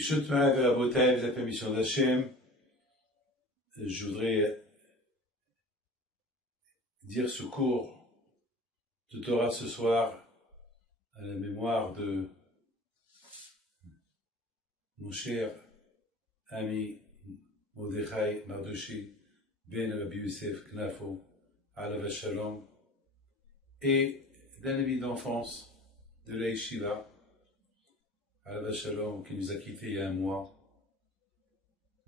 Bishot Ma'av et Rabotai, la permission d'Hachem, je voudrais dire ce cours de Torah ce soir à la mémoire de mon cher ami Mordechai Mardoshi Ben Rabbi Yosef Knafo, Alav Shalom, et d'un ami d'enfance de la Yeshiva, Alav Shalom, qui nous a quittés il y a un mois,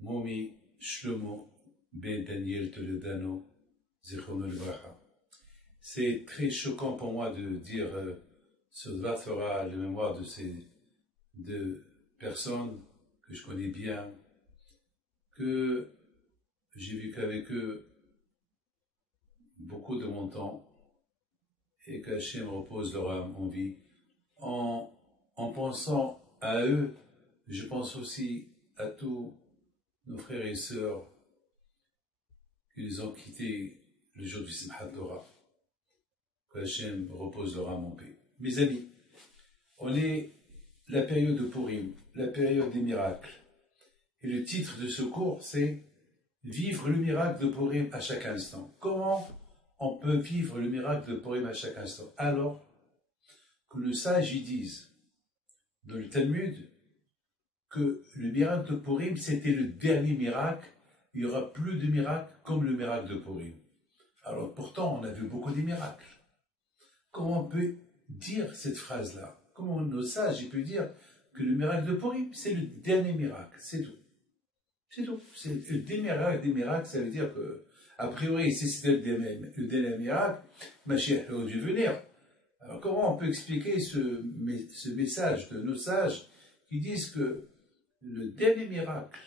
Momi Shlomo Ben Daniel Toledano, Zichrono Livracha. C'est très choquant pour moi de dire ce Dvar Torah à la mémoire de ces deux personnes que je connais bien, que j'ai vécu avec eux beaucoup de mon temps, et qu'Hachem repose leur âme en vie. En pensant à eux, je pense aussi à tous nos frères et sœurs qui nous ont quittés le jour du Simchat Torah. Qu'Hachem repose leur âme en paix. Mes amis, on est la période de Purim, la période des miracles. Et le titre de ce cours, c'est « Vivre le miracle de Purim à chaque instant ». Comment on peut vivre le miracle de Purim à chaque instant? Alors que nos sages y disent, dans le Talmud, que le miracle de Purim, c'était le dernier miracle, il n'y aura plus de miracles comme le miracle de Purim. Alors pourtant, on a vu beaucoup de miracles. Comment on peut dire cette phrase-là? Comment nos sages peuvent dire que le miracle de Purim, c'est le dernier miracle? C'est tout. C'est tout. C'est le dernier des miracles, ça veut dire que, a priori, si c'était le dernier miracle, Mashiach aurait dû venir. Alors comment on peut expliquer ce message de nos sages qui disent que le dernier miracle,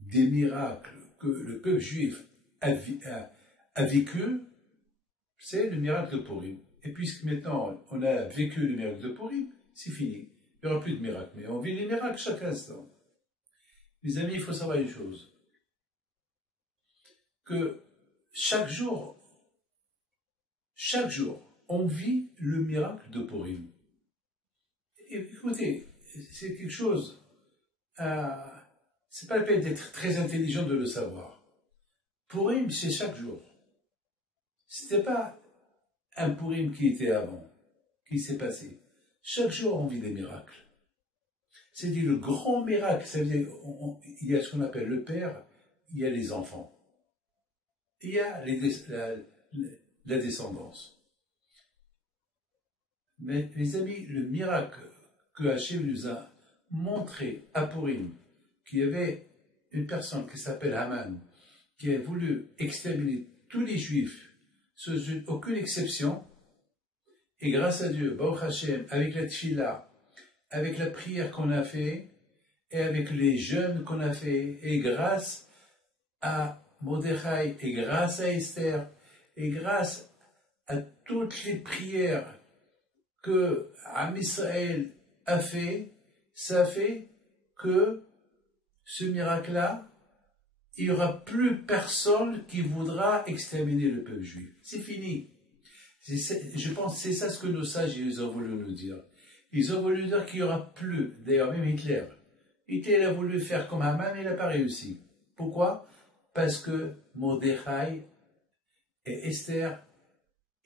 des miracles que le peuple juif a vécu, c'est le miracle de Purim. Et puisque maintenant on a vécu le miracle de Purim, c'est fini. Il n'y aura plus de miracles, mais on vit les miracles chaque instant. Mes amis, il faut savoir une chose, que chaque jour, on vit le miracle de Purim. Et écoutez, c'est quelque chose, c'est pas la peine d'être très intelligent de le savoir. Purim, c'est chaque jour. C'était pas un Purim qui était avant, qui s'est passé. Chaque jour, on vit des miracles. C'est-à-dire le grand miracle, ça veut dire, il y a ce qu'on appelle le Père, il y a les enfants. Il y a la descendance. Mais les amis, le miracle que Hachem nous a montré à Purim, qu'il y avait une personne qui s'appelle Haman, qui a voulu exterminer tous les Juifs, sans aucune exception, et grâce à Dieu, Baruch Hashem, avec la tfila, avec la prière qu'on a fait, et avec les jeûnes qu'on a fait, et grâce à Mordechai, et grâce à Esther, et grâce à toutes les prières que Am Israël a fait, ça fait que ce miracle-là, il n'y aura plus personne qui voudra exterminer le peuple juif. C'est fini. Je pense que c'est ça ce que nos sages ils ont voulu nous dire. Ils ont voulu dire qu'il n'y aura plus, d'ailleurs même Hitler. Hitler a voulu faire comme Haman, il n'a pas réussi. Pourquoi? Parce que Mordechai et Esther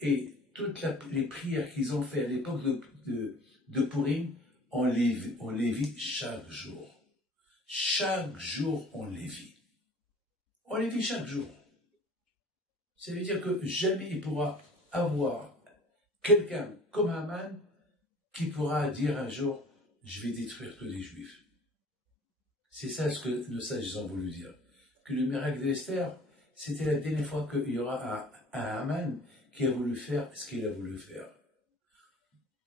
et toutes les prières qu'ils ont fait à l'époque de Purim, on les vit chaque jour. Chaque jour, on les vit. On les vit chaque jour. Ça veut dire que jamais il pourra avoir quelqu'un comme Haman qui pourra dire un jour, je vais détruire tous les Juifs. C'est ça ce que nos sages ont voulu dire. Que le miracle d'Esther, c'était la dernière fois qu'il y aura un Haman qui a voulu faire ce qu'il a voulu faire.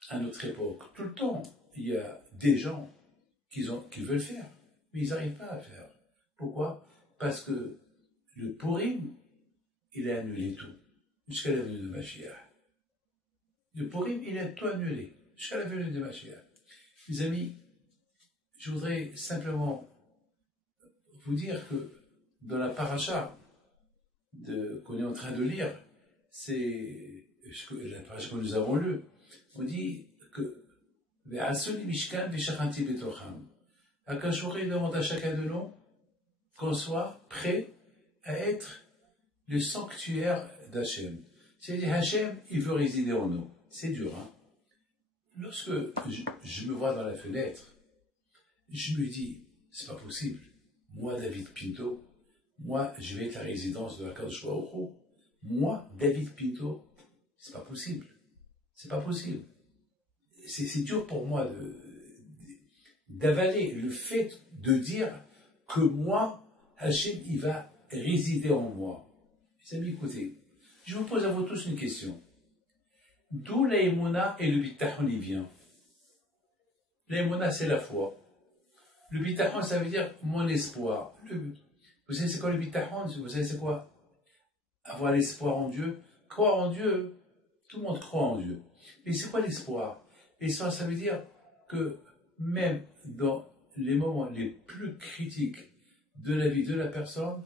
À notre époque, tout le temps, il y a des gens qui veulent faire, mais ils n'arrivent pas à faire. Pourquoi? Parce que le Purim, il a annulé tout, jusqu'à la venue de Mashiach. Le Purim, il a tout annulé, jusqu'à la venue de Mashiach. Mes amis, je voudrais simplement vous dire que dans la paracha qu'on est en train de lire, c'est la paracha que nous avons lue, on dit que Akashori demande à chacun de nous qu'on soit prêt à être le sanctuaire d'Hachem. C'est-à-dire, Hachem, il veut résider en nous. C'est dur, hein. Lorsque je me vois dans la fenêtre, je me dis, c'est pas possible. Moi, David Pinto, moi, je vais être la résidence de Akadosh Baruch Hu. Moi, David Pinto, c'est pas possible. C'est pas possible. C'est dur pour moi d'avaler le fait de dire que moi, Hachem, il va résider en moi. Mes amis, écoutez, je vous pose à vous tous une question. D'où la émouna et le bitachon y vient? La émouna, c'est la foi. Le bitachon, ça veut dire mon espoir. Vous savez c'est quoi le bitachon? Vous savez c'est quoi? Avoir l'espoir en Dieu. Croire en Dieu, tout le monde croit en Dieu. Mais c'est quoi l'espoir? L'espoir, ça veut dire que même dans les moments les plus critiques de la vie de la personne,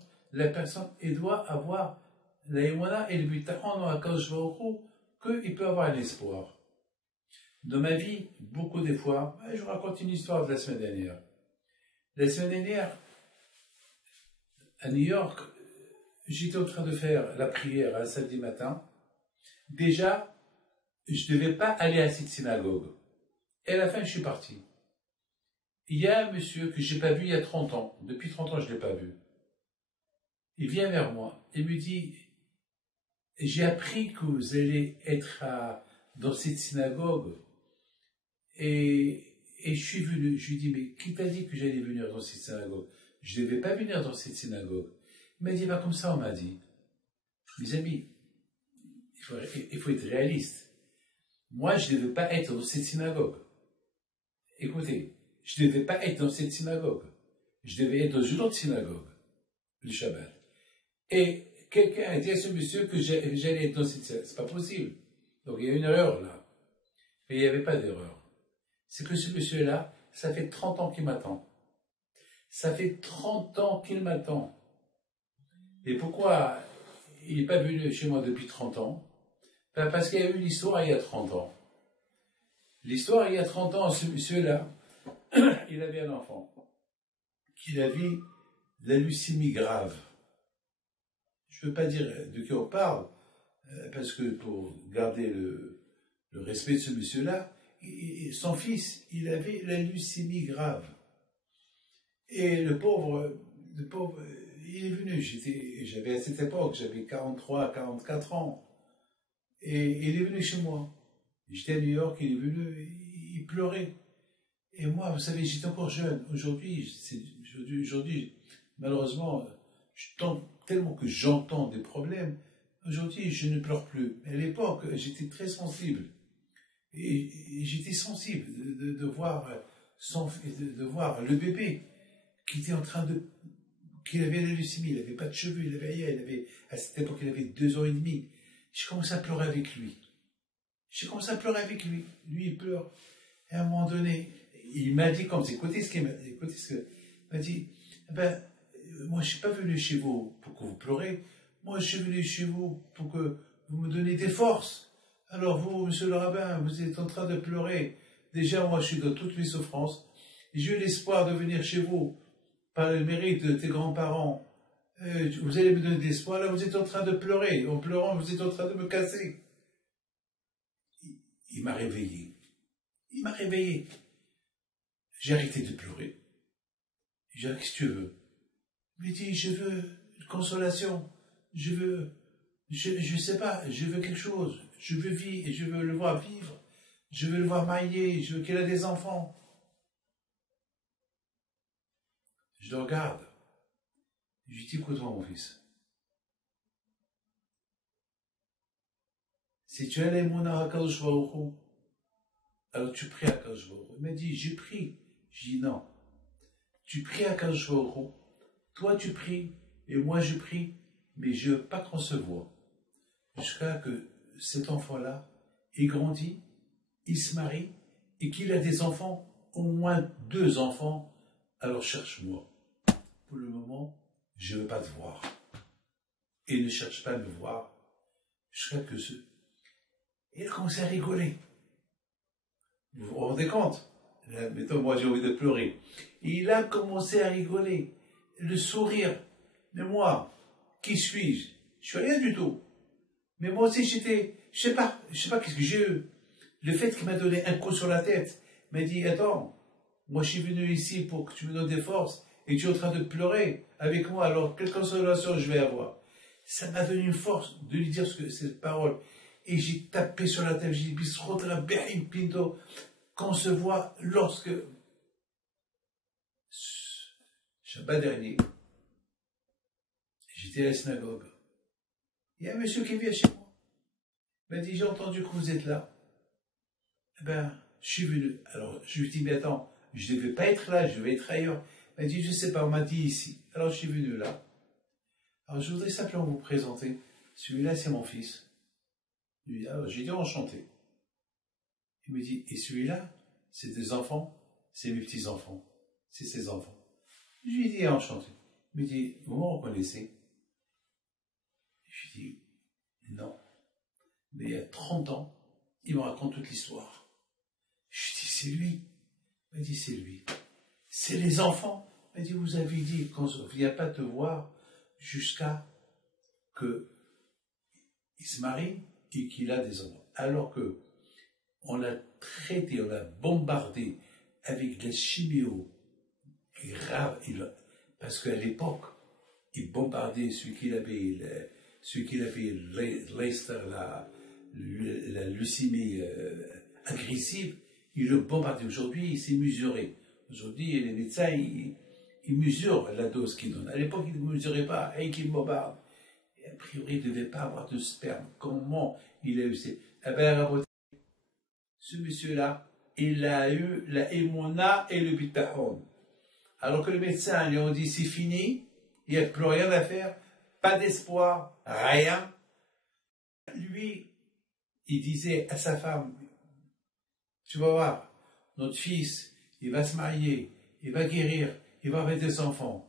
elle doit avoir la émouna et le bitachon dans la Akadosh Baruch Hu, qu'il peut avoir un espoir. Dans ma vie, beaucoup des fois, je vous raconte une histoire de la semaine dernière. La semaine dernière, à New York, j'étais en train de faire la prière un samedi matin. Déjà, je ne devais pas aller à cette synagogue. Et à la fin, je suis parti. Il y a un monsieur que je n'ai pas vu il y a 30 ans. Depuis 30 ans, je ne l'ai pas vu. Il vient vers moi et me dit, j'ai appris que vous allez être dans cette synagogue et je suis venu. Je lui dis, mais qui t'a dit que j'allais venir dans cette synagogue? Je ne devais pas venir dans cette synagogue. Il m'a dit, bah comme ça on m'a dit. Mes amis, il faut être réaliste. Moi, je ne devais pas être dans cette synagogue. Écoutez, je ne devais pas être dans cette synagogue. Je devais être dans une autre synagogue, le Shabbat. Et quelqu'un a dit à ce monsieur que j'allais être dans cette synagogue. C'est pas possible. Donc il y a une erreur là. Mais il n'y avait pas d'erreur. C'est que ce monsieur-là, ça fait 30 ans qu'il m'attend. Ça fait 30 ans qu'il m'attend. Et pourquoi il n'est pas venu chez moi depuis 30 ans? Ben parce qu'il y a eu l'histoire il y a 30 ans. L'histoire il y a 30 ans, ce monsieur-là, il avait un enfant qui avait la leucémie grave. Je ne veux pas dire de qui on parle, parce que pour garder le respect de ce monsieur-là, son fils, il avait la leucémie grave. Et le pauvre, il est venu, j'avais à cette époque, j'avais 43, 44 ans, et il est venu chez moi. J'étais à New York, il est venu, il pleurait. Et moi, vous savez, j'étais encore jeune. Aujourd'hui, malheureusement, tellement que j'entends des problèmes, aujourd'hui, je ne pleure plus. À l'époque, j'étais très sensible. Et j'étais sensible de voir le bébé qui était en train qu'il avait la leucémie, il n'avait pas de cheveux, il avait rien, à cette époque, il avait 2 ans et demi. J'ai commencé à pleurer avec lui. Lui, il pleure. Et à un moment donné, il m'a dit comme ça, écoutez ce qu'il m'a dit, il m'a dit, moi, je ne suis pas venu chez vous pour que vous pleurez, moi, je suis venu chez vous pour que vous me donniez des forces. Alors vous, monsieur le rabbin, vous êtes en train de pleurer. Déjà, moi, je suis dans toutes mes souffrances. J'ai eu l'espoir de venir chez vous par le mérite de tes grands-parents. Vous allez me donner de l'espoir. Là, vous êtes en train de pleurer. En pleurant, vous êtes en train de me casser. Il m'a réveillé. J'ai arrêté de pleurer. J'ai dit, qu'est-ce que tu veux? Il m'a dit, je veux une consolation. Je sais pas, je veux quelque chose. Je veux vivre, je veux le voir vivre. Je veux le voir marié, je veux qu'il ait des enfants. Je le regarde. Je lui dis, écoute-moi, mon fils. Si tu as les mona HaKadosh Baruch Hu, alors tu pries à HaKadosh Baruch Hu. Il m'a dit, j'ai prié. Je dis, non. Tu pries à HaKadosh Baruch Hu. Toi, tu pries, et moi, je prie, mais je ne veux pas qu'on se voit. Jusqu'à que cet enfant-là, il grandit, il se marie, et qu'il a des enfants, au moins 2 enfants, alors cherche-moi. Pour le moment, je ne veux pas te voir. Et ne cherche pas à me voir, jusqu'à que ce... Et il a commencé à rigoler. Vous vous rendez compte? Mettons, moi j'ai envie de pleurer. Et il a commencé à rigoler, le sourire. Mais moi, qui suis-je? Je suis rien du tout. Mais moi aussi j'étais, je sais pas qu'est-ce que j'ai eu. Le fait qu'il m'a donné un coup sur la tête, m'a dit, attends, moi je suis venu ici pour que tu me donnes des forces, et tu es en train de pleurer avec moi, alors quelle consolation je vais avoir? Ça m'a donné une force de lui dire cette parole. Et j'ai tapé sur la table, j'ai dit, Bisrotra Behim Pinto, qu'on se voit lorsque, Shabbat dernier, j'étais à la synagogue. Il y a un monsieur qui vient chez moi. Il m'a dit, j'ai entendu que vous êtes là. Eh ben, je suis venu. Alors, je lui dis, mais attends, je ne devais pas être là, je vais être ailleurs. Il m'a dit, je ne sais pas, on m'a dit ici. Alors, je suis venu là. Alors, je voudrais simplement vous présenter. Celui-là, c'est mon fils. Alors, j'ai dit, enchanté. Il me dit, et celui-là, c'est des enfants, c'est mes petits-enfants. C'est ses enfants. Je lui ai dit, enchanté. Il me dit, vous me reconnaissez? Je lui ai dit, non. Mais il y a 30 ans, il me raconte toute l'histoire. Je lui ai dit, c'est lui. Il m'a dit, c'est lui. C'est les enfants. Il m'a dit, vous avez dit qu'on ne vient pas te voir jusqu'à qu'il se marie et qu'il a des enfants. Alors que on l'a traité, on l'a bombardé avec de la chimio grave. Parce qu'à l'époque, il bombardait celui qu'il avait Leicester, la leucémie agressive, il le bombardait. Aujourd'hui, il s'est mesuré. Aujourd'hui, les médecins, ils mesurent la dose qu'ils donnent. À l'époque, ils ne mesuraient pas, et qu'ils bombardent. Et a priori, il ne devait pas avoir de sperme. Comment il a eu ces... Eh bien, ce monsieur-là, il a eu la émona et le bitahon. Alors que les médecins lui ont dit, c'est fini, il n'y a plus rien à faire, pas d'espoir, rien. Lui, il disait à sa femme, tu vas voir, notre fils, il va se marier, il va guérir, il va avoir des enfants.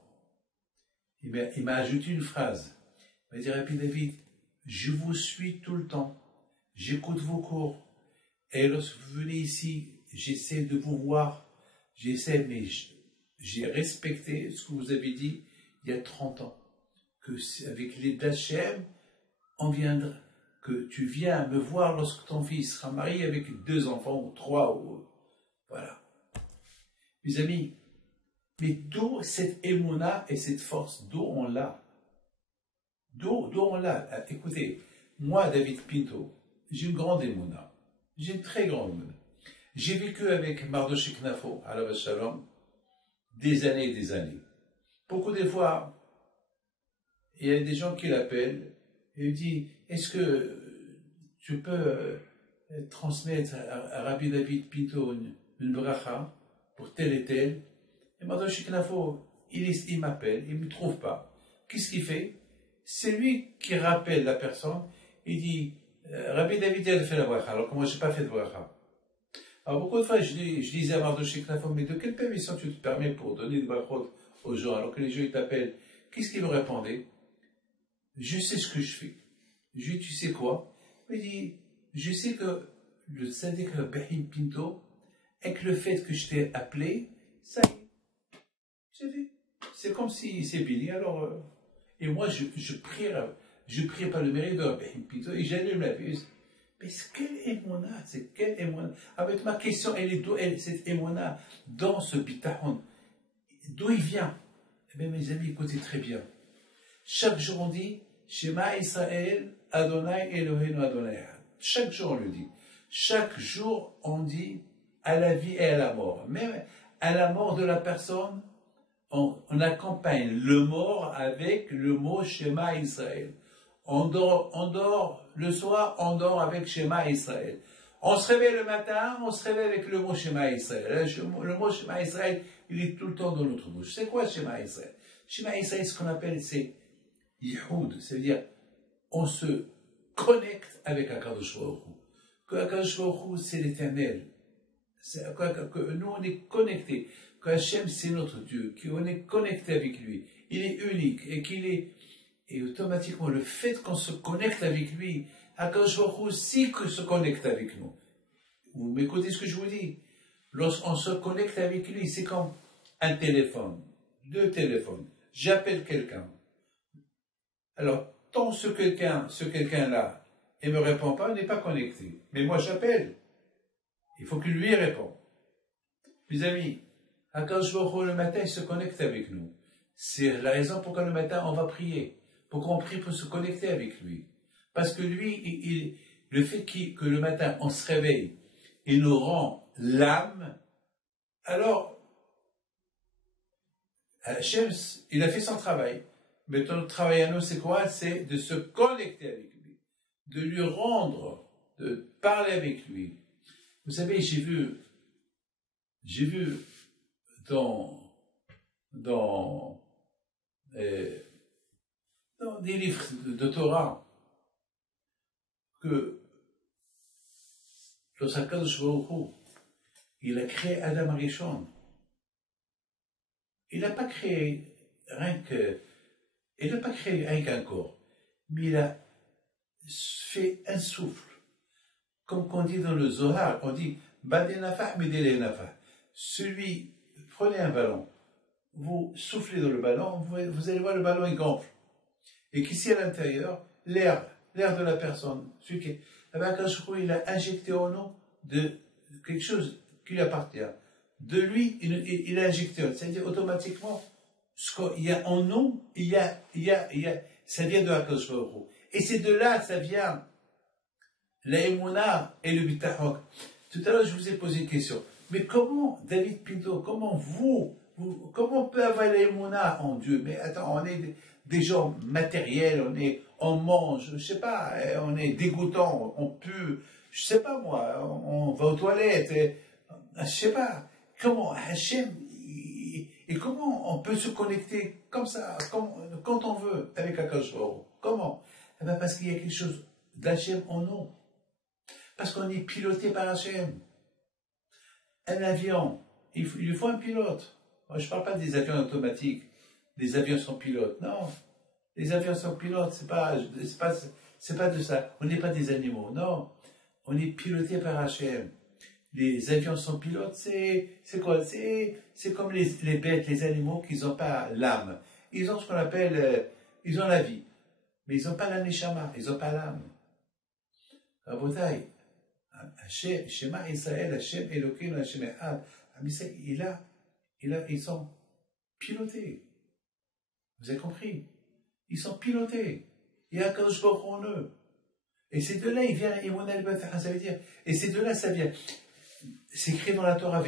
Il m'a ajouté une phrase. Il m'a dit, Rabbi David, je vous suis tout le temps, j'écoute vos cours, et lorsque vous venez ici, j'essaie de vous voir, mais j'ai respecté ce que vous avez dit il y a 30 ans, que avec les d'Hachem, que tu viens me voir lorsque ton fils sera marié avec 2 enfants, ou 3, ou voilà. Mes amis, mais d'où cette émona et cette force, d'où on l'a? D'où on l'a? Écoutez, moi, David Pinto, j'ai une grande émona. J'ai une très grande émona. J'ai vécu avec Mardochée Knafo, à la Shalom, des années et des années. Beaucoup de fois, il y a des gens qui l'appellent et lui disent, est-ce que tu peux transmettre à Rabbi David Pinto une bracha pour tel et tel? Et Mardochée Knafo, il m'appelle, il ne me trouve pas. Qu'est-ce qu'il fait? C'est lui qui rappelle la personne, il dit, Rabbi David a fait la bracha, alors que moi je n'ai pas fait de bracha. Alors beaucoup de fois je disais à Mardochée Knafo, mais de quelle permission tu te permets pour donner des brachot aux gens, alors que les gens ils t'appellent? Qu'est-ce qu'il me répondait? Je sais ce que je fais. Je dis, tu sais quoi? Il dit, je sais que le syndic Behim Pinto, avec le fait que je t'ai appelé, ça y est, c'est fait. C'est comme si c'est fini, alors... Et moi, je prie par le mérite de Behim Pinto, et j'allume la puce. Mais quelle émona? C'est quelle émona? Avec ma question, elle est d'où cette émona dans ce bitahon? D'où il vient? Eh bien, mes amis, écoutez très bien. Chaque jour, on dit Shema Israël, Adonai Eloheinu Adonai. Chaque jour, on le dit. Chaque jour, on dit à la vie et à la mort. Même à la mort de la personne, on accompagne le mort avec le mot Shema Israël. On dort le soir, on dort avec Shema Israël. On se réveille le matin, on se réveille avec le mot Shema Israël. Le mot Shema Israël, il est tout le temps dans notre bouche. C'est quoi Shema Israël? Shema Israël, ce qu'on appelle, c'est Yihoud, c'est-à-dire, on se connecte avec Akadosh Baruch Hu. Que Akadosh Baruch Hu, c'est l'éternel. Que nous, on est connectés. Que Hachem, c'est notre Dieu. Qu'on est connecté avec lui. Il est unique. Et automatiquement, le fait qu'on se connecte avec lui, Akadosh Baruch Hu aussi que se connecte avec nous. Vous m'écoutez ce que je vous dis? Lorsqu'on se connecte avec lui, c'est comme un téléphone, deux téléphones. J'appelle quelqu'un. Alors, tant ce quelqu'un-là, il ne me répond pas, il n'est pas connecté. Mais moi, j'appelle. Il faut qu'il lui réponde. Mes amis, Akadosh Baruch Hu, le matin, il se connecte avec nous. C'est la raison pourquoi le matin, on va prier. Pourquoi on prie pour se connecter avec lui. Parce que lui, le fait que le matin, on se réveille, il nous rend l'âme, alors, Hachem, il a fait son travail. Mais notre travail à nous, c'est quoi? C'est de se connecter avec lui, de lui rendre, de parler avec lui. Vous savez, j'ai vu dans des livres de Torah que lorsqu'Akadosh Baruch Hu, il a créé Adam Arishon. Il n'a pas créé rien qu'un corps, mais il a fait un souffle. Comme qu'on dit dans le Zohar, on dit Badenafa, Medelenafah. Prenez un ballon, vous soufflez dans le ballon, vous allez voir le ballon il gonfle. Et qu'ici à l'intérieur, l'air de la personne, il a injecté en nous de quelque chose qui lui appartient. De lui, il a injecté, c'est-à-dire automatiquement, ce qu'il y a en nous, ça vient de Akadosh Baruch Hu. Et c'est de là, ça vient la Emouna et le Bitachok. Tout à l'heure, je vous ai posé une question. Mais comment, David Pinto, comment comment on peut avoir la Emouna en Dieu? Mais attends, on est des gens matériels, on mange, je sais pas, on est dégoûtant, on pue, je sais pas moi, on va aux toilettes, je sais pas. Comment Hachem, et comment on peut se connecter comme ça, quand on veut, avec Akadosh Baruch Hu? Comment? Eh bien parce qu'il y a quelque chose d'Hachem en nous. Parce qu'on est piloté par Hachem. Un avion, il lui faut un pilote. Moi, je ne parle pas des avions automatiques, des avions sans pilote. Non, les avions sans pilote, c'est pas de ça. On n'est pas des animaux. Non, on est piloté par Hachem. Les avions sans pilote, c'est quoi? C'est comme les bêtes, les animaux qui n'ont pas l'âme. Ils ont ce qu'on appelle, ils ont la vie. Mais ils n'ont pas la neshama, ils n'ont pas l'âme. Rabotai, Shema Israël, Hashem Elokeinu, Hashem Echad. Ils sont pilotés. Vous avez compris? Ils sont pilotés. Il y a un Kadosh Baruch Hu en eux. Et c'est de là, il vient, ça veut dire, et c'est de là, ça vient. C'est écrit dans la Torah,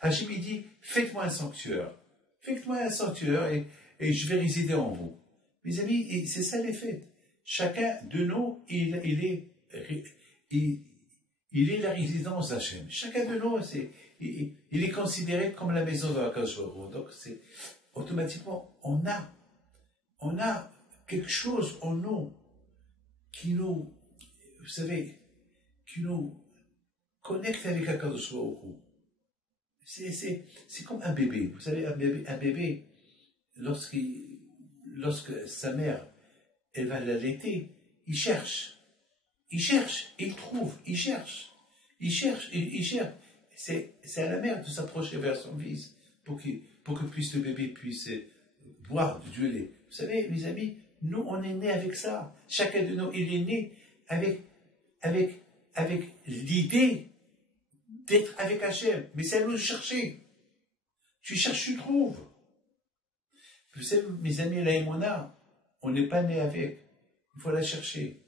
Hachem il dit, faites-moi un sanctuaire. Faites-moi un sanctuaire et je vais résider en vous. Mes amis, c'est ça les fêtes. Chacun de nous, il est la résidence d'Hachem. Chacun de nous, il est considéré comme la maison de Akadosh Baruch Hu. Donc, c'est automatiquement, on a quelque chose en nous qui nous, vous savez, qui nous connecte avec Akadosh Baruch Hu. C'est comme un bébé. Vous savez, un bébé, lorsque sa mère, elle va l'allaiter, il cherche, il trouve, il cherche. C'est à la mère de s'approcher vers son fils pour que le bébé puisse boire du lait. Vous savez, mes amis, nous, on est né avec ça. Chacun de nous, il est né avec l'idée d'être avec Hachem. Mais c'est à nous de chercher. Tu cherches, tu trouves. Vous savez, mes amis, la Emouna, on n'est pas né avec. Il faut la chercher.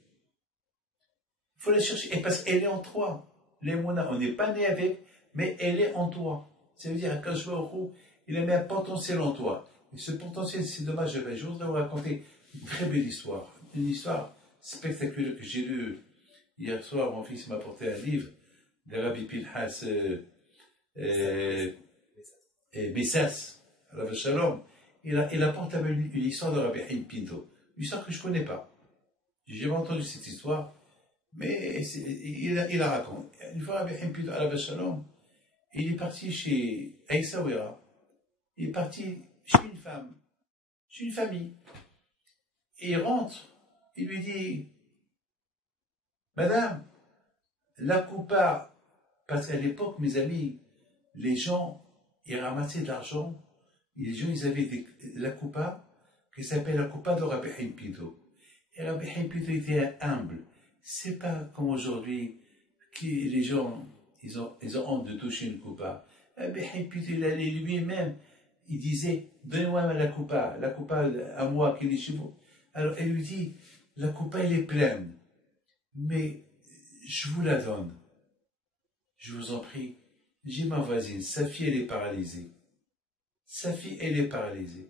Il faut la chercher. Et parce qu'elle est en toi. L'Emouna, on n'est pas né avec, mais elle est en toi. Ça veut dire qu'Akadosh Baruch Hu, il a mis un potentiel en toi. Et ce potentiel, c'est dommage. Je voudrais vous raconter une très belle histoire. Une histoire spectaculaire que j'ai lue hier soir. Mon fils m'a apporté un livre de Rabbi Pinhas Bessas, Rav Shalom. Il apporte une histoire de Rabbi Haïm Pinto. Une histoire que je ne connais pas. J'ai jamais entendu cette histoire, mais il la raconte. Une fois, Rabbi Haïm Pinto, Rav Shalom, il est parti chez Aïsawera. Il est parti chez une femme, chez une famille. Et il rentre, il lui dit, Madame, la coupa Parce qu'à l'époque, mes amis, les gens, ils ramassaient de l'argent, les gens, ils avaient la coupa, qui s'appelle la coupa de Rabbi Haim Pido. Et Rabbi Haim Pido était humble. C'est pas comme aujourd'hui, les gens, ils ont honte de toucher une coupa. Rabbi Haim Pido, il allait lui-même, il disait, donnez-moi la coupa à moi, qui est chez vous. Alors, elle lui dit, la coupa, elle est pleine, mais je vous la donne. Je vous en prie, j'ai ma voisine, sa fille, elle est paralysée. Sa fille, elle est paralysée.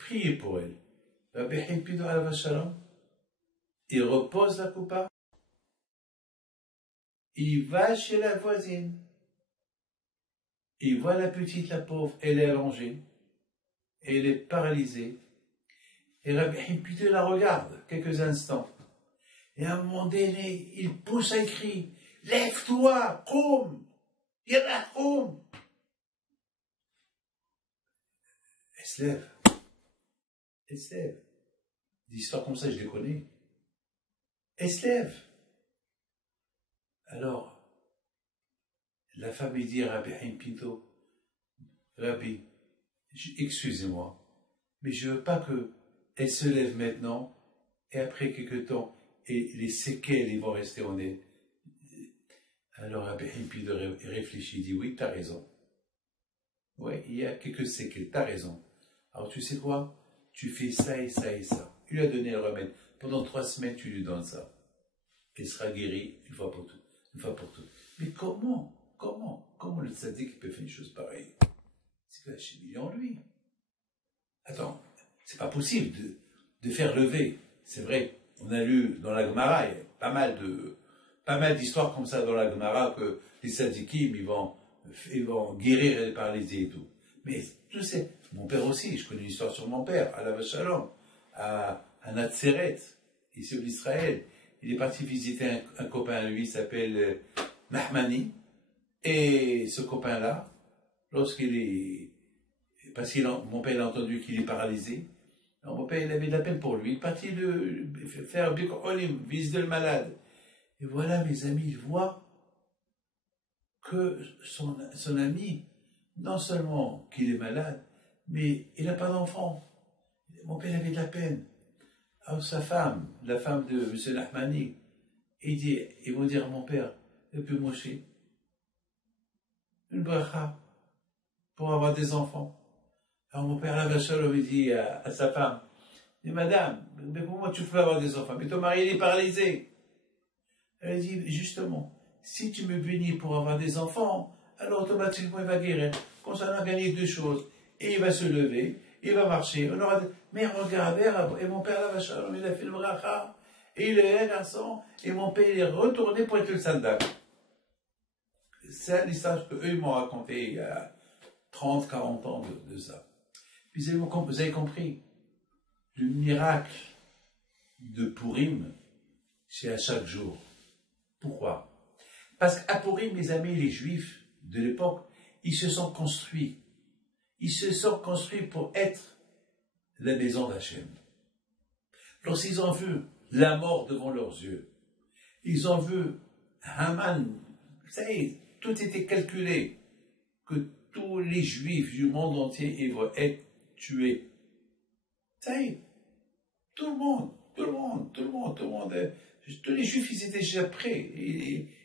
Priez pour elle. Rabbi Haim Pido alav shalom, il repose la coupa, il va chez la voisine, il voit la petite, la pauvre, elle est allongée, elle est paralysée, et Rabbi Haim Pido la regarde quelques instants, et à un moment donné, il pousse un cri, lève-toi, koum, yallah, koum. Elle se lève. Elle se lève. Des histoires comme ça, je les connais. Elle se lève. Alors, la femme dit à Rabbi Haim Pido, Rabbi, excusez-moi, mais je ne veux pas qu'elle se lève maintenant, et après quelque temps, et les séquelles, ils vont rester en elle. Alors Rabbi Haim Pido réfléchit, il dit, oui, tu as raison. Oui, il y a quelques séquelles, tu as raison. Alors tu sais quoi? Tu fais ça et ça et ça. Il lui a donné le remède. Pendant 3 semaines, tu lui donnes ça. Elle sera guérie une fois pour toutes. Une fois pour toutes. Mais comment le tzaddik peut faire une chose pareille? C'est que la chimie en lui. Attends, c'est pas possible de faire lever. C'est vrai, on a lu dans la Gemara, il y a pas mal d'histoires comme ça dans la Gemara que les tzaddikim, ils vont guérir les paralysés et tout. Mais tu sais, mon père aussi, je connais une histoire sur mon père, alav shalom, à Natseret, ici au Israël. Il est parti visiter un copain à lui, il s'appelle Nahmani, et ce copain-là, parce que mon père a entendu qu'il est paralysé, alors mon père il avait de la peine pour lui, il est parti faire Bikur Olim, visiter le malade. Et voilà, mes amis, il voit que son ami, non seulement qu'il est malade, mais il n'a pas d'enfant. Mon père avait de la peine. Alors sa femme, la femme de M. Nahmani, ils vont dire à mon père, et puis Moshe, une bracha pour avoir des enfants. Alors mon père, la shalom, il dit à sa femme, mais madame, mais comment tu peux avoir des enfants? Mais ton mari, il est paralysé. Elle dit, justement, si tu me bénis pour avoir des enfants, alors automatiquement il va guérir. Comme ça, on a gagné 2 choses. Et il va se lever, il va marcher. On aura dit, mais regarde, et mon père, la shalom, il a fait le bracha, et il est un garçon, et mon père, il est retourné pour être le sandak. C'est l'histoire qu'eux m'ont raconté il y a 30, 40 ans de ça. Puis vous avez compris, le miracle de Purim, c'est à chaque jour. Pourquoi? Parce qu'à Purim, mes amis, les Juifs de l'époque, ils se sont construits. Ils se sont construits pour être la maison d'Hachem. Lorsqu'ils ont vu la mort devant leurs yeux, ils ont vu Haman, ça y est, tout était calculé, que tous les Juifs du monde entier ils vont être tués. Ça y est, tout le monde, tous les Juifs, ils étaient déjà prêts.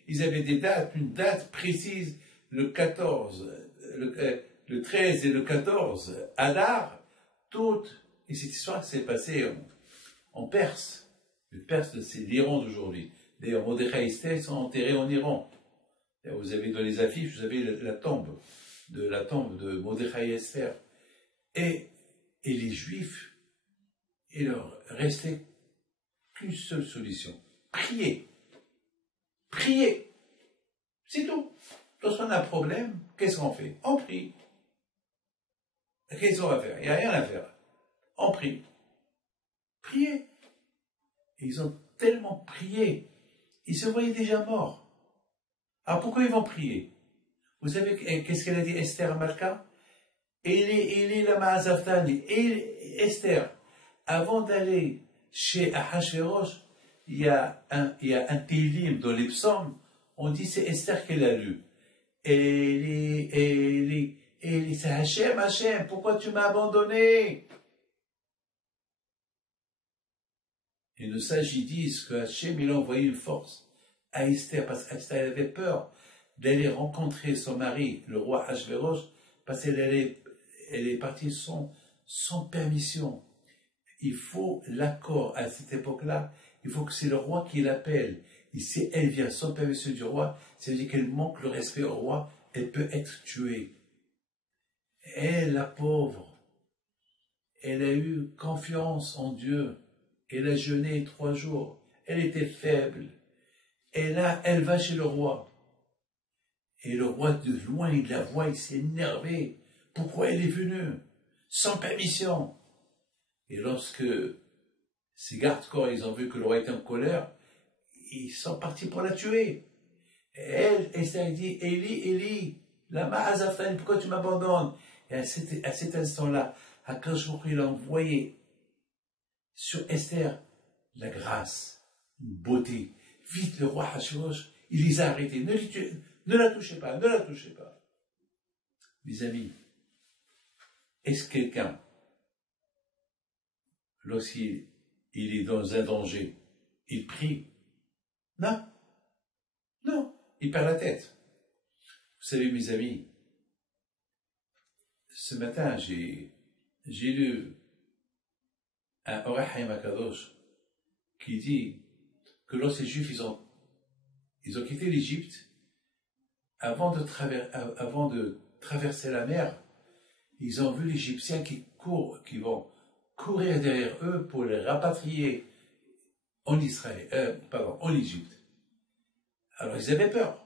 Ils avaient des dates, une date précise, le 14, le 13 et le 14, Adar, toutes. Et cette histoire s'est passée en Perse. Le Perse, c'est l'Iran d'aujourd'hui. D'ailleurs, Mordechai et Esther sont enterrés en Iran. Vous avez dans les affiches, vous avez la tombe de Mordechai et Esther. Et les Juifs, il leur restait qu'une seule solution. Prier. Prier. C'est tout. Lorsqu'on a un problème, qu'est-ce qu'on fait? On prie. Qu'est-ce qu'on va faire? Il n'y a rien à faire. On prie. Prier. Et ils ont tellement prié. Ils se voyaient déjà morts. Alors pourquoi ils vont prier? Vous savez qu'est-ce qu'elle a dit Esther à Malka? Et la Ma'azaftani. Et Esther, avant d'aller chez Ahashverosh, il y a un télim dans les psaumes, On dit c'est Esther qui l'a lu. Eli, c'est Hachem, Hachem, pourquoi tu m'as abandonné? Et nos sages disent que Hachem, il a envoyé une force à Esther, parce qu'Esther avait peur d'aller rencontrer son mari, le roi Achvéroch, parce qu'elle est partie sans permission. Il faut l'accord à cette époque-là, il faut que c'est le roi qui l'appelle. Et si elle vient sans permission du roi, ça veut dire qu'elle manque le respect au roi, elle peut être tuée. Elle, la pauvre, elle a eu confiance en Dieu. Elle a jeûné 3 jours. Elle était faible. Et là, elle va chez le roi. Et le roi, de loin, il la voit, il s'est énervé. Pourquoi elle est venue? Sans permission. Et lorsque ces gardes-corps, ils ont vu que le roi était en colère, ils sont partis pour la tuer. Et elle dit, Eli, lama azaftan, pourquoi tu m'abandonnes? Et à cet instant-là, Akadosh Baruch Hu, il a envoyé sur Esther la grâce, une beauté. Vite, le roi Achvéroch, il les a arrêtés. Ne la touchez pas, ne la touchez pas. Mes amis, est-ce que quelqu'un, lorsqu'il est dans un danger, il prie? Non, non, il perd la tête. Vous savez, mes amis, ce matin, j'ai lu un Or HaChaim HaKadosh qui dit que lorsque les Juifs ils ont quitté l'Égypte, avant de traverser la mer, ils ont vu l'Égyptien qui vont courir derrière eux pour les rapatrier en en Égypte. Alors ils avaient peur.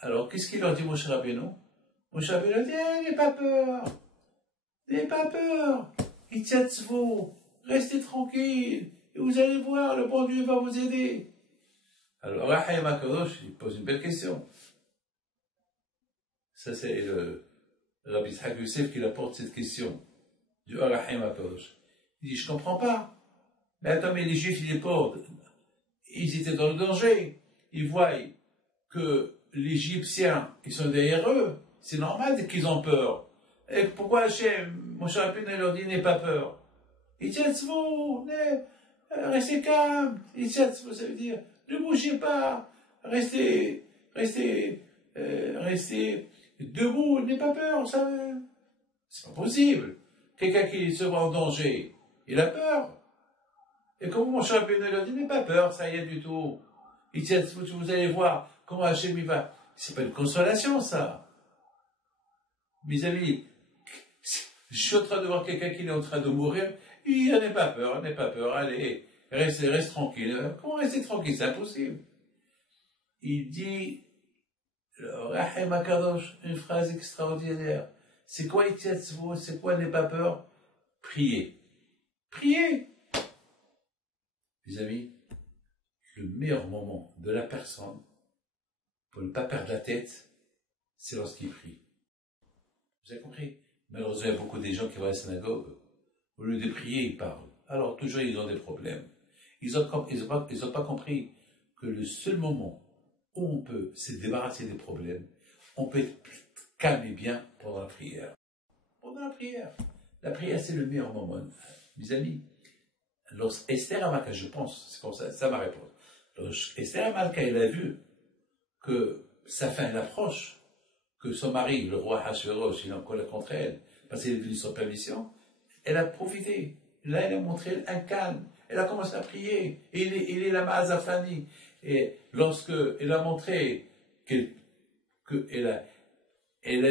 Alors qu'est-ce qu'il leur dit Moshe Rabbeinu? Moshe Rabbeinu dit, n'ayez pas peur, n'ayez pas peur, Itzatzvou, restez tranquille, et vous allez voir, le bon Dieu va vous aider. Alors Rahim HaKadosh, il pose une belle question. Ça c'est le Rabbi Yitzhak Yosef qui apporte cette question du Rahim HaKadosh. Il dit, je comprends pas. Mais attends, mais les Juifs, ils étaient dans le danger. Ils voient que les Égyptiens, ils sont derrière eux. C'est normal qu'ils ont peur. Et pourquoi Hachem, mon cher Rabbeinu, leur dit, n'aie pas peur? Itzatzvou, restez calme. Itzatzvou, ça veut dire, ne bougez pas. Restez debout, n'aie pas peur. C'est pas possible. Quelqu'un qui se voit en danger, il a peur. Et comme mon cher Rabbeinu leur dit, n'aie pas peur, ça y est du tout. Vous allez voir comment Hachem y va. C'est pas une consolation, ça. Mes amis, je suis en train de voir quelqu'un qui est en train de mourir, il n'en pas peur, allez, reste tranquille. Comment rester tranquille? C'est impossible. Il dit, Rahim HaKadosh, une phrase extraordinaire. C'est quoi Itzatzvou? C'est quoi n'aie pas peur? Priez. Priez. Mes amis, le meilleur moment de la personne pour ne pas perdre la tête, c'est lorsqu'il prie. Vous avez compris? Malheureusement, il y a beaucoup de gens qui vont à la synagogue, au lieu de prier, ils parlent. Alors, toujours, ils ont des problèmes. Ils n'ont pas compris que le seul moment où on peut se débarrasser des problèmes, on peut être calme et bien pendant la prière. Pendant la prière, c'est le meilleur moment. Mes amis, lorsque Esther Amalka, je pense, c'est comme ça, ça ma réponse. Lorsque Esther Amalka, elle a vu que sa fin approche, que son mari, le roi Achvéroch, il est en colère contre elle, parce qu'il est venu sans permission, elle a profité. Là, elle a montré un calme. Elle a commencé à prier. Et il est la Ma'azafani. Et lorsque elle a montré qu'elle a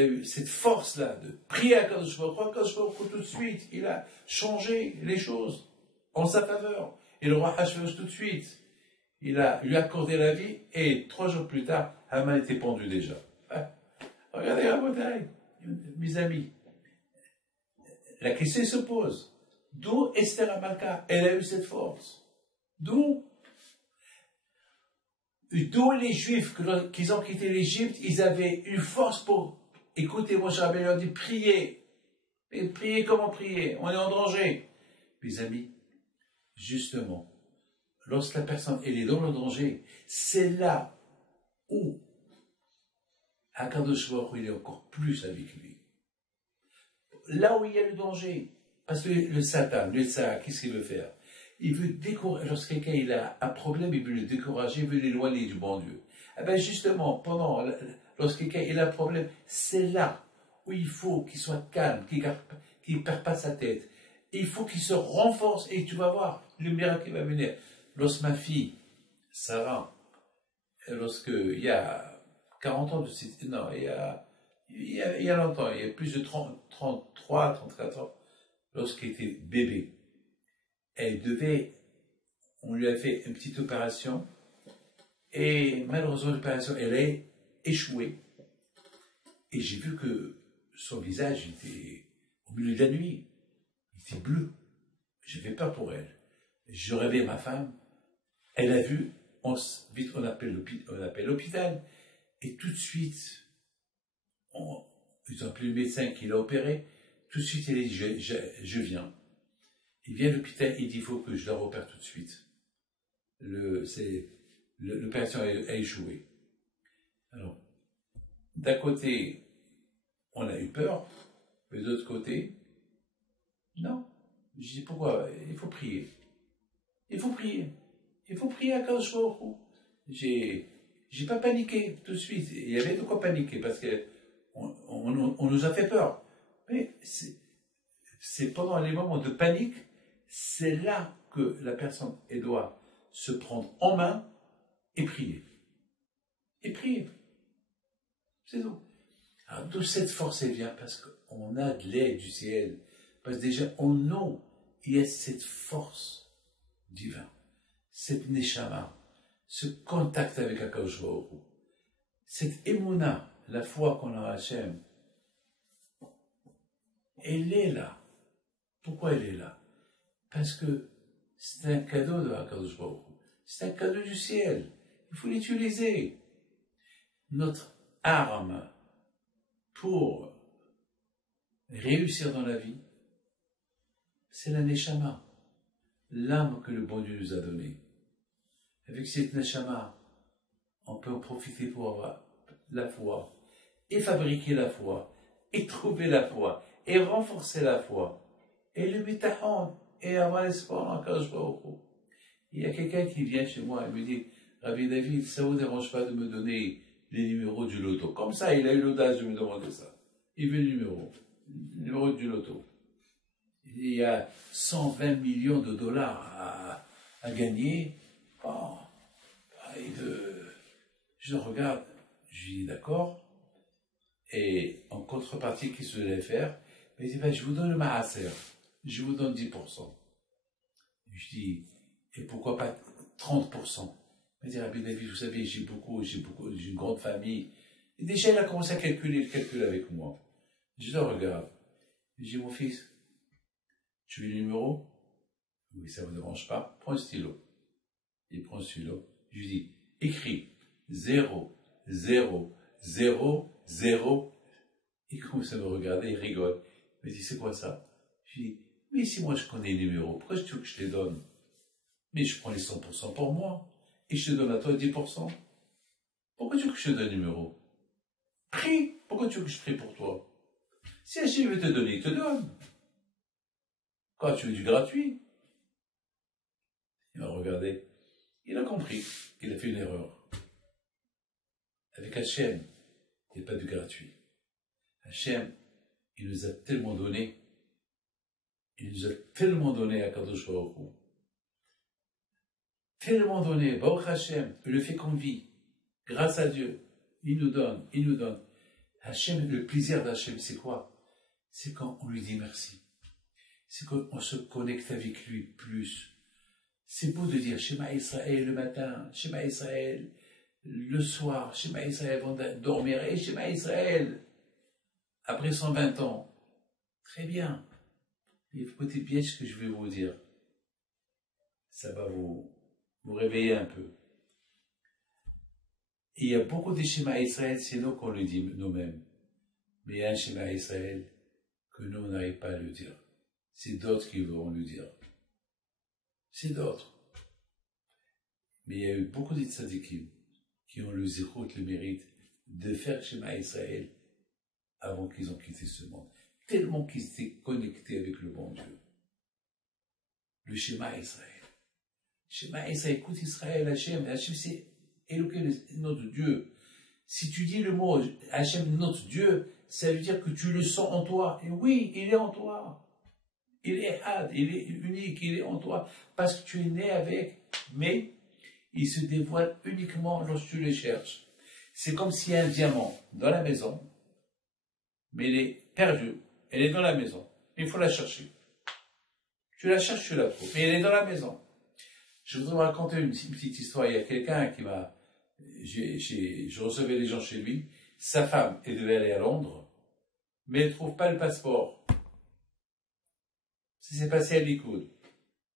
eu cette force-là de prier à Kadosh Baruch Hu, tout de suite, il a changé les choses en sa faveur. Et le roi Achvéroch, tout de suite, lui a accordé la vie, et 3 jours plus tard, Haman était pendu déjà. Regardez la bataille, mes amis. La question se pose. D'où Esther Amalka? Elle a eu cette force. D'où les Juifs, qu'ils ont quitté l'Égypte, ils avaient une force pour écouter Moshe Rabbeinu leur dit priez. Et priez, comment prier? On est en danger. Mes amis, justement, lorsque la personne elle est dans le danger, c'est là où Akadosh Baruch Hu, il est encore plus avec lui. Là où il y a le danger, parce que le Satan, le Tsar, qu'est-ce qu'il veut faire? Il veut décourager, lorsque quelqu'un il a un problème, il veut le décourager, il veut l'éloigner du bon Dieu. Eh bien justement, lorsque quelqu'un il a un problème, c'est là où il faut qu'il soit calme, qu'il ne perd pas sa tête. Il faut qu'il se renforce et tu vas voir le miracle qui va venir. Lorsque ma fille, Sarah, il y a 40 ans de non, il y a longtemps, il y a plus de 33, 34 ans, lorsqu'elle était bébé, on lui a fait une petite opération, et malheureusement l'opération, elle a échoué. Et j'ai vu que son visage était au milieu de la nuit, il était bleu. J'avais peur pour elle. Je réveille ma femme, elle a vu, vite on appelle l'hôpital, et tout de suite, ils ont appelé le médecin qui l'a opéré, tout de suite elle dit je viens. Il vient à l'hôpital, il dit il faut que je la opère tout de suite. L'opération a échoué. Alors, d'un côté, on a eu peur, mais de l'autre côté, non. Je dis pourquoi? Il faut prier. Il faut prier. Il faut prier à Kadosh Baruch Hu. J'ai pas paniqué tout de suite. Il y avait de quoi paniquer parce que on nous a fait peur. Mais c'est pendant les moments de panique, c'est là que la personne elle doit se prendre en main et prier. Et prier. C'est tout. Alors d'où cette force elle vient? Parce qu'on a de l'aide du ciel. Parce que déjà en nous, il y a cette force divine, cette neshama, ce contact avec Akadosh Baruch Hu, cette émouna, la foi qu'on a en Hachem, elle est là. Pourquoi elle est là? Parce que c'est un cadeau de Akadosh Baruch Hu. C'est un cadeau du ciel. Il faut l'utiliser. Notre arme pour réussir dans la vie, c'est la neshama, l'âme que le bon Dieu nous a donnée. Avec cette neshama, on peut en profiter pour avoir la foi, et fabriquer la foi, et trouver la foi, et renforcer la foi, et le bitachon, et avoir l'espoir en Akadosh Baruch Hu. Il y a quelqu'un qui vient chez moi et me dit, Rabbi David, ça ne vous dérange pas de me donner les numéros du loto? Comme ça, il a eu l'audace de me demander ça. Il veut le numéro du loto. Il y a 120 millions de dollars à gagner. Bon, je le regarde, je lui dis d'accord. Et en contrepartie, qu'est-ce que vous allez faire? Il dit, ben, je vous donne le maaser, je vous donne 10%. Je dis, et pourquoi pas 30%? Il dit, Rabbi David, vous savez, j'ai une grande famille. Et déjà, il a commencé à calculer le calcul avec moi. Je le regarde. Je dis, mon fils, tu veux le numéro? Oui, ça ne vous dérange pas. Prends un stylo. Il prend un stylo. Je lui dis, écris 0, 0, 0, 0. Il commence à me regarder, il rigole. Il me dit, c'est quoi ça? Je lui dis, mais si moi je connais les numéros, pourquoi tu veux que je te les donne? Mais je prends les 100% pour moi. Et je te donne à toi 10%. Pourquoi tu veux que je te donne le numéro? Prie. Pourquoi tu veux que je prie pour toi? Si Hachem veut te donner, il te donne. Quand tu veux du gratuit. Il m'a regardé. Il a compris qu'il a fait une erreur. Avec Hachem, il n'y a pas de gratuit. Hachem, il nous a tellement donné. Il nous a tellement donné à Kadosh Baruch Hu. Tellement donné. Baruch Hachem, il le fait qu'on vit. Grâce à Dieu. Il nous donne, il nous donne. Hachem, le plaisir d'Hachem, c'est quoi? C'est quand on lui dit merci. C'est quand on se connecte avec lui plus. C'est beau de dire Shema Israël le matin, Shema Israël le soir, Shema Israël avant de dormir, et Shema Israël après 120 ans. Très bien. Mais écoutez bien ce que je vais vous dire. Ça va vous réveiller un peu. Et il y a beaucoup de Shema Israël, c'est nous qu'on le dit nous-mêmes. Mais il y a un Shema Israël que nous, on n'arrive pas à le dire. C'est d'autres qui vont le dire. C'est d'autres. Mais il y a eu beaucoup de tzadikim qui ont le zérout, le mérite de faire Shema Israël avant qu'ils ont quitté ce monde. Tellement qu'ils étaient connectés avec le bon Dieu. Le Shema Israël. Shema Israël, écoute Israël, Hachem. Hachem, c'est Elohim, notre Dieu. Si tu dis le mot Hachem, notre Dieu, ça veut dire que tu le sens en toi. Et oui, il est en toi. Il est had, il est unique, il est en toi. Parce que tu es né avec, mais il se dévoile uniquement lorsque tu le cherches. C'est comme s'il y a un diamant dans la maison, mais il est perdu. Elle est dans la maison. Il faut la chercher. Tu la cherches, tu la trouves. Mais elle est dans la maison. Je voudrais vous raconter une petite histoire. Il y a quelqu'un qui m'a... Je recevais les gens chez lui. Sa femme, elle devait aller à Londres, mais elle ne trouve pas le passeport. Ça s'est passé à Likoud.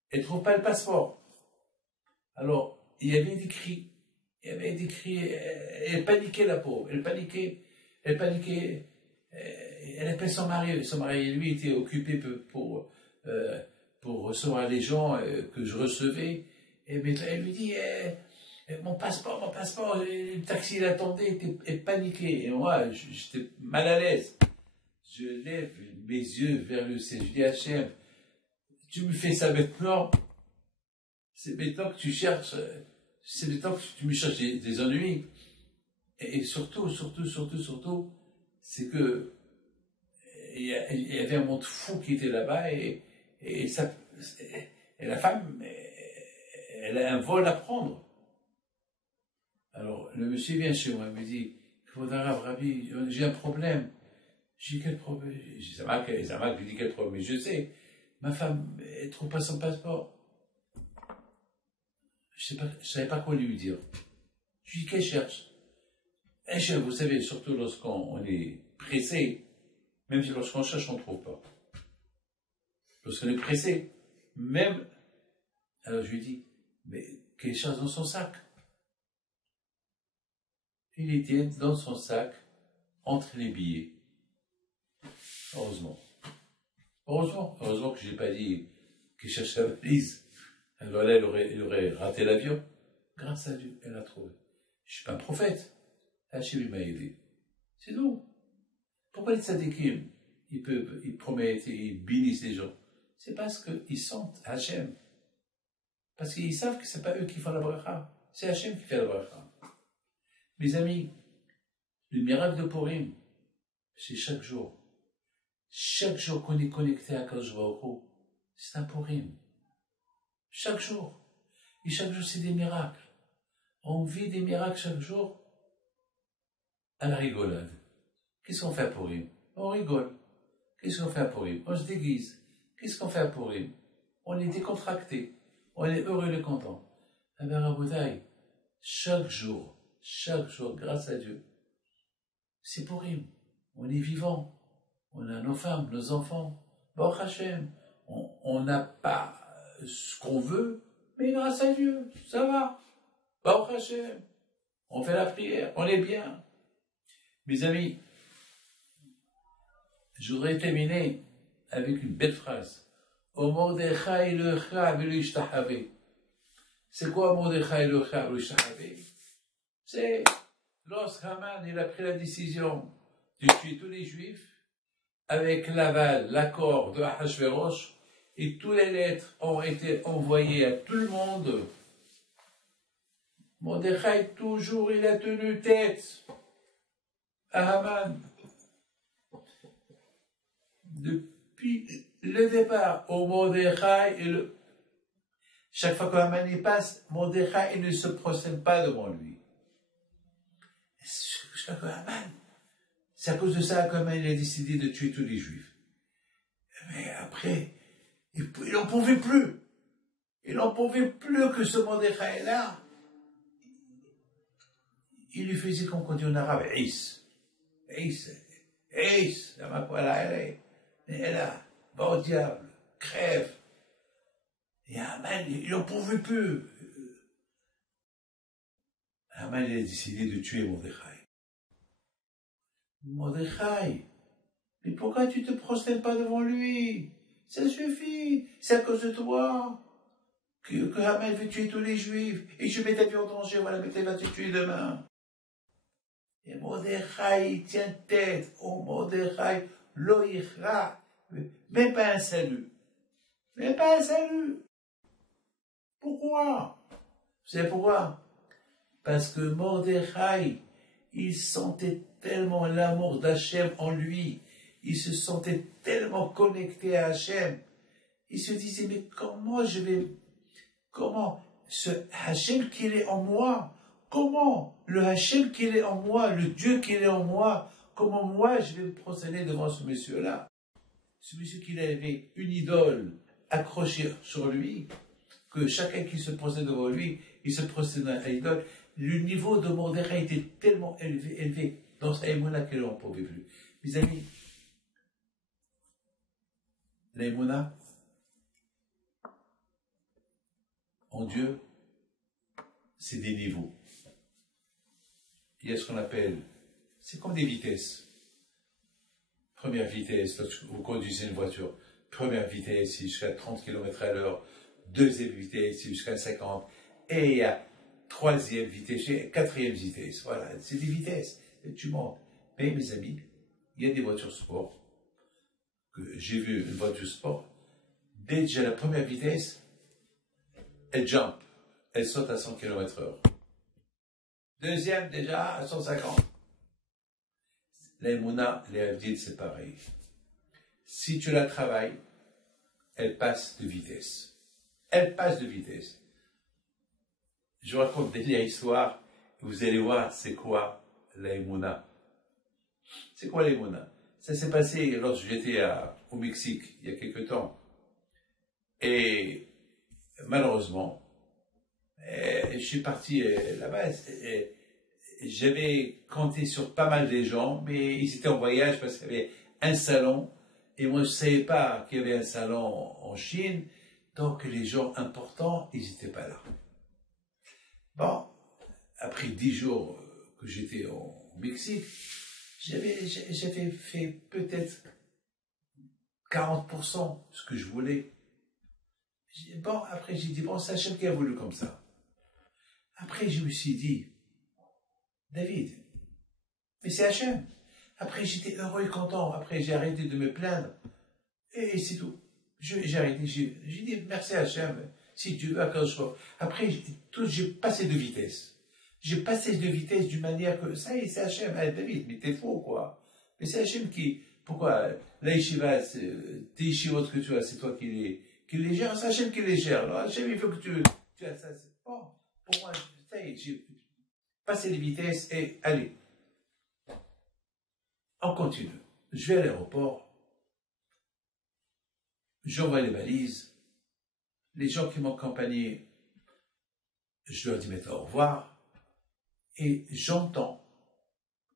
Elle ne trouve pas le passeport. Alors, il y avait des cris. Il y avait des cris. Elle paniquait, la pauvre. Elle paniquait. Elle appelait son mari. Son mari, lui, était occupé pour recevoir les gens que je recevais. Et elle lui dit, mon passeport, le taxi l'attendait, elle paniquait. Et moi, j'étais mal à l'aise. Je lève mes yeux vers le ciel. Je dis, Hachem, tu me fais ça maintenant. C'est maintenant que tu cherches, c'est maintenant que tu me cherches des ennuis. Et surtout, c'est que il y avait un monde fou qui était là-bas et la femme, elle a un vol à prendre. Alors, le monsieur vient chez moi, il me dit, Rabbi, j'ai un problème. J'ai dit, quel problème? Zamak lui dit, quel problème? Mais je sais, ma femme, elle ne trouve pas son passeport. Je ne savais pas quoi lui dire. Je lui dis, qu'elle cherche? Elle cherche, vous savez, surtout lorsqu'on est pressé, même si lorsqu'on cherche, on ne trouve pas. Lorsqu'on est pressé, même... Alors je lui dis, mais qu'elle cherche dans son sac? Il était dans son sac, entre les billets. Heureusement que je n'ai pas dit qu'elle cherche la valise. Alors là, elle aurait raté l'avion. Grâce à Dieu, elle a trouvé. Je ne suis pas un prophète. Hachem m'a aidé. C'est tout. Pourquoi les tzadikim, ils promettent et ils bénissent les gens? C'est parce qu'ils sentent Hachem. Parce qu'ils savent que ce n'est pas eux qui font la bracha. C'est Hachem qui fait la bracha. Mes amis, le miracle de Purim, c'est chaque jour. Chaque jour qu'on est connecté à Kadosh Baruch Hu, c'est un Purim. Chaque jour. Et chaque jour, c'est des miracles. On vit des miracles chaque jour à la rigolade. Qu'est-ce qu'on fait à Purim? On rigole. Qu'est-ce qu'on fait à Purim? On se déguise. Qu'est-ce qu'on fait à Purim? On est décontracté. On est heureux et content. Eh bien, Raboutaï, chaque jour, grâce à Dieu, c'est Purim. On est vivant. On a nos femmes, nos enfants. Baruch Hashem. On n'a pas ce qu'on veut, mais grâce à Dieu, ça va. Baruch Hashem. On fait la prière, on est bien. Mes amis, je voudrais terminer avec une belle phrase. O Mordechai lecha velo ishtahave. C'est quoi Mordechai lecha velo ishtahave? C'est lorsqu'Haman il a pris la décision de tuer tous les Juifs avec l'aval, l'accord de Ahashverosh, et toutes les lettres ont été envoyées à tout le monde. Mordechai, toujours, il a tenu tête à Haman. Depuis le départ, au Mordechai, chaque fois que Haman y passe, Mordechai il ne se procède pas devant lui. C'est à cause de ça qu'Haman il a décidé de tuer tous les Juifs. Mais après, il n'en pouvait plus. Il n'en pouvait plus que ce Mordechai-là. Il lui faisait comme on dit en arabe, Is, la maquala, elle est là, va au diable, crève. Et Haman, il n'en pouvait plus. Haman, il a décidé de tuer Mordechai. Mordechai, mais pourquoi tu ne te prosternes pas devant lui? Ça suffit, c'est à cause de toi que Haman veut tuer tous les Juifs, et je mets ta vie en danger, voilà, mais tu vas te tuer demain. Et Mordechai, il tient tête. Oh, Mordechai, loïra. Même pas un salut. Même pas un salut. Pourquoi? Vous savez pourquoi? Parce que Mordechai, il sentait tellement l'amour d'Hachem en lui. Il se sentait tellement connecté à Hachem. Il se disait, mais comment ce Hachem qu'il est en moi, comment le Hachem qu'il est en moi, le Dieu qu'il est en moi, comment moi je vais me prosterner devant ce monsieur-là? Ce monsieur qui avait une idole accrochée sur lui, que chacun qui se prosternait devant lui, il se prosternait à l'idole. Le niveau de Mordechai était tellement élevé dans sa émouna que l'on ne pouvait plus. Mes amis, l'émouna en Dieu, c'est des niveaux. Il y a ce qu'on appelle, c'est comme des vitesses. Première vitesse, lorsque vous conduisez une voiture, première vitesse, c'est jusqu'à 30 km à l'heure, deuxième vitesse, c'est jusqu'à 50, et il y a troisième vitesse, quatrième vitesse, voilà, c'est des vitesses, et tu montes. Mais mes amis, il y a des voitures sport, que j'ai vu une voiture sport, déjà la première vitesse, elle jump, elle saute à 100 km/h. Deuxième, déjà à 150. L'émouna, les Avdil, c'est pareil. Si tu la travailles, elle passe de vitesse. Elle passe de vitesse. Je vous raconte des vieilles histoires, vous allez voir c'est quoi l'émouna. C'est quoi l'émouna? Ça s'est passé lorsque j'étais au Mexique, il y a quelque temps. Et malheureusement, je suis parti là-bas. J'avais compté sur pas mal de gens, mais ils étaient en voyage parce qu'il y avait un salon. Et moi, je ne savais pas qu'il y avait un salon en Chine. Donc, les gens importants, ils n'étaient pas là. Bon, après 10 jours que j'étais au Mexique, j'avais fait peut-être 40% ce que je voulais. Bon, après, j'ai dit, bon, c'est Hachem qui a voulu comme ça. Après, je me suis dit, David, mais c'est Hachem. Après, j'étais heureux et content. Après, j'ai arrêté de me plaindre. Et c'est tout. J'ai arrêté. J'ai dit, merci Hachem. Si tu veux, quand je sois. Après, j'ai passé de vitesse. J'ai passé de vitesse d'une manière que, ça y est, c'est Hachem. Ah, David, mais t'es faux, quoi. Mais c'est Hachem qui, pourquoi, la yeshiva, tes yeshivot que tu as, c'est toi qui les gère. C'est Hachem qui les gère. Alors, Hachem, il faut que tu as ça. Bon, pour moi, ça y est, j'ai passé de vitesse et allez. On continue. Je vais à l'aéroport. J'envoie les valises. Les gens qui m'ont accompagné, je leur dis maintenant au revoir. Et j'entends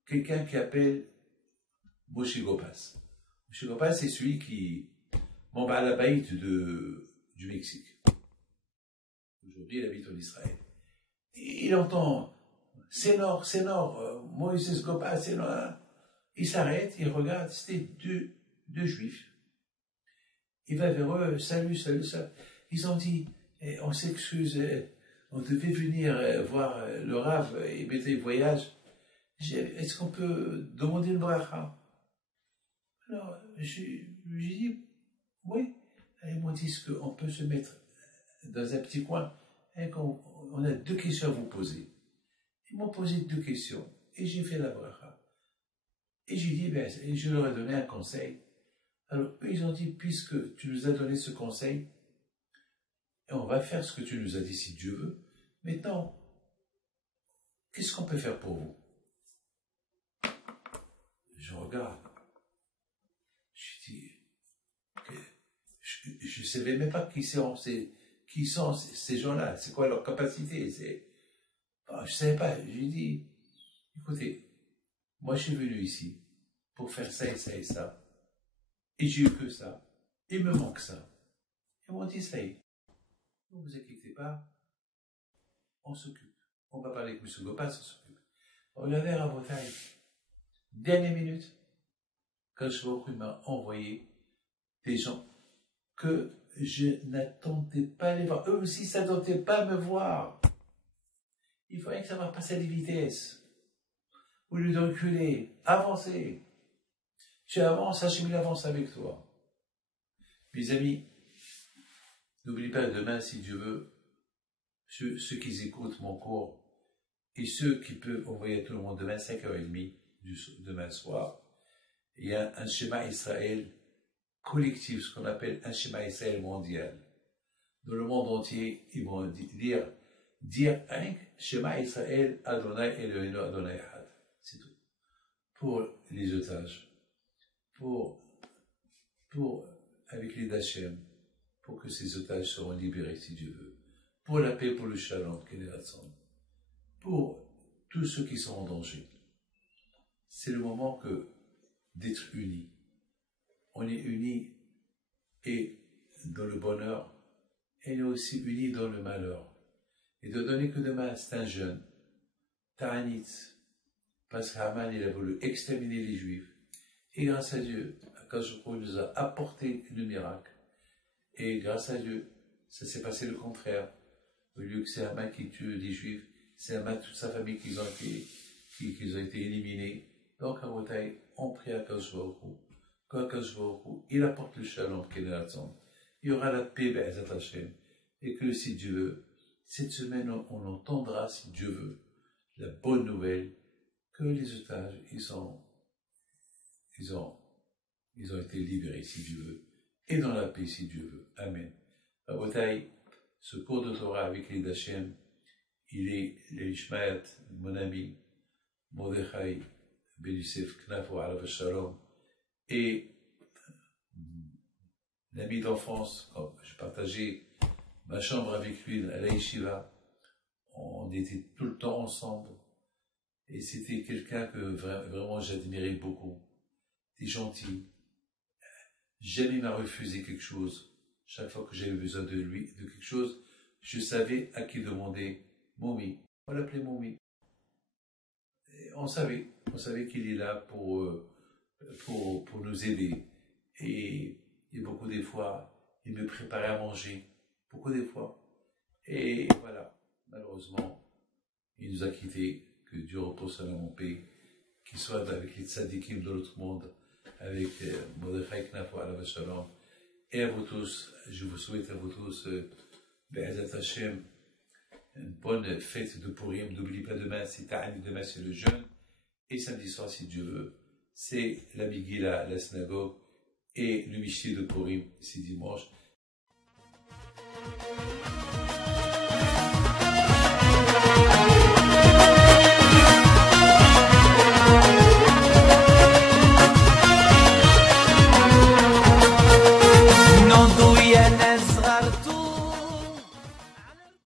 quelqu'un qui appelle Moshe Gopas. Moshe Gopas, c'est celui qui m'envoie à la baïte du Mexique. Aujourd'hui, il habite en Israël. Et il entend c'est Nord, Moïse Gopas, c'est Nord. Il s'arrête, il regarde, c'était deux juifs. Il va vers eux, salut. Ils ont dit, on s'excuse, on devait venir voir le Rav et mettre le voyage. Est-ce qu'on peut demander une bracha? Alors, j'ai dit, oui. Ils m'ont dit qu'on peut se mettre dans un petit coin et qu'on a 2 questions à vous poser. Ils m'ont posé 2 questions et j'ai fait la bracha. Et j'ai dit, ben, je leur ai donné un conseil. Alors, eux, ils ont dit, puisque tu nous as donné ce conseil, et on va faire ce que tu nous as dit si Dieu veut, maintenant, qu'est-ce qu'on peut faire pour vous? Je regarde. Je dis, je ne savais même pas qui sont ces gens-là, c'est quoi leur capacité. Je ne savais pas. J'ai dit, écoutez, moi je suis venu ici pour faire ça et ça et ça. Et j'ai eu que ça. Il me manque ça. Ils m'ont dit, ça y est. Ne vous inquiétez pas. On s'occupe. On va parler avec M. Gopas, on s'occupe. Regardez à Bretagne. Dernière minute. Quand je m'a envoyé des gens que je n'attendais pas à les voir. Eux aussi, ça n'attendait pas à me voir. Il fallait que ça va passer à des vitesses. Au lieu de reculer, avancez. Tu avances, Hachem il avance avec toi. Mes amis, n'oublie pas demain, si Dieu veut, ceux qui écoutent mon cours et ceux qui peuvent envoyer à tout le monde demain 5h30 demain soir, il y a un schéma Israël collectif, ce qu'on appelle un schéma Israël mondial. Dans le monde entier, ils vont dire un schéma Israël Adonai Eloheinu Adonai Echad. C'est tout. Pour les otages, pour avec les d'Hachem, pour que ces otages seront libérés si Dieu veut, pour la paix, pour le shalom, pour tous ceux qui sont en danger. C'est le moment d'être unis. On est unis et dans le bonheur, et on est aussi unis dans le malheur. Et de donner que demain, c'est un jeune, Ta'anit, parce qu'Haman, il a voulu exterminer les Juifs. Et grâce à Dieu, Akadosh Baruch Hu nous a apporté le miracle. Et grâce à Dieu, ça s'est passé le contraire. Au lieu que c'est Haman qui tue les Juifs, c'est Haman, toute sa famille qui ont été éliminés. Donc, à Botaï, on prie à Akadosh Baruch Hu. Quand Akadosh Baruch Hu, il apporte le shalom qui est dans la tombe. Il y aura la paix, Be'ezat Hashem. Et que si Dieu veut, cette semaine, on entendra, si Dieu veut, la bonne nouvelle que les otages, ils ont été libérés, si Dieu veut, et dans la paix, si Dieu veut. Amen. Rabotai, ce cours de Torah avec les d'Hachem, il est l'Ishmael, mon ami, Mordechai, Ben Yosef Knafo, Alav Shalom, et l'ami d'enfance, quand je partageais ma chambre avec lui à la Yeshiva, on était tout le temps ensemble, et c'était quelqu'un que vraiment j'admirais beaucoup. Il était gentil, jamais il m'a refusé quelque chose. Chaque fois que j'avais besoin de lui, de quelque chose, je savais à qui demander. Momi, on l'appelait Momi. Et on savait qu'il est là pour nous aider. Et beaucoup des fois, il me préparait à manger. Beaucoup des fois. Et voilà, malheureusement, il nous a quittés. Que Dieu repose en paix. Qu'il soit avec les tzadikim de l'autre monde, avec Mordechai Knafo Alav Shalom. Et à vous tous, je vous souhaite à vous tous, Be'ezat Hashem, une bonne fête de Purim. N'oublie pas demain, c'est Ta'ani, demain c'est le jeûne. Et samedi soir, si Dieu veut, c'est la Megillah, la synagogue, et le Mishti de Purim, c'est dimanche.